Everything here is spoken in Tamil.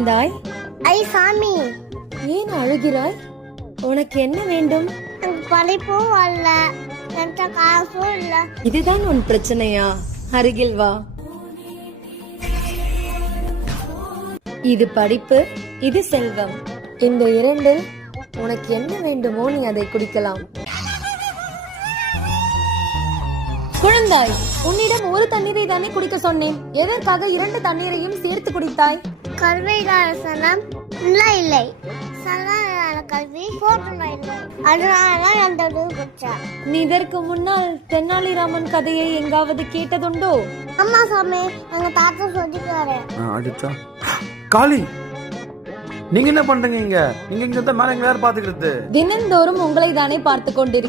குழந்தாய், ஐ சாமி, ஏன் அழுகிறாய்? உனக்கு என்ன வேண்டும்? எனக்கு படிப்பும் வரல, என்கிட்ட காசும் இல்ல. இதுதான் உன் பிரச்சனையா? அருகில் வா. இது படிப்பு, இது செல்வம். இந்த இரண்டில் உனக்கு என்ன வேண்டுமோ நீ அதை குடிக்கலாம். குழந்தாய், உன்னிடம் ஒரு தண்ணீரை தானே குடிக்க சொன்னேன். எதற்காக 2 தண்ணீரையும் சேர்த்து குடித்தாய்? கல்வியிலான சனம் இல்லை, சனான கல்வி போட்டுமா இல்லை, அதனாலதான் அந்த குடிச்சேன். நீ இதற்கு முன்னால் தென்னாலிராமன் கதையை எங்காவது கேட்டதுண்டோ? அம்மா சாமி, எங்க தாத்தா சொல்லிக்காரு. அடிச்சா காளி, நீங்க என்ன பண்றீங்க? இங்க இங்க தான் மேல எங்க யார் பாத்துக்கிறது? தினந்தோறும் உங்களை தானே பார்த்து கொண்டிருக்கிறேன்.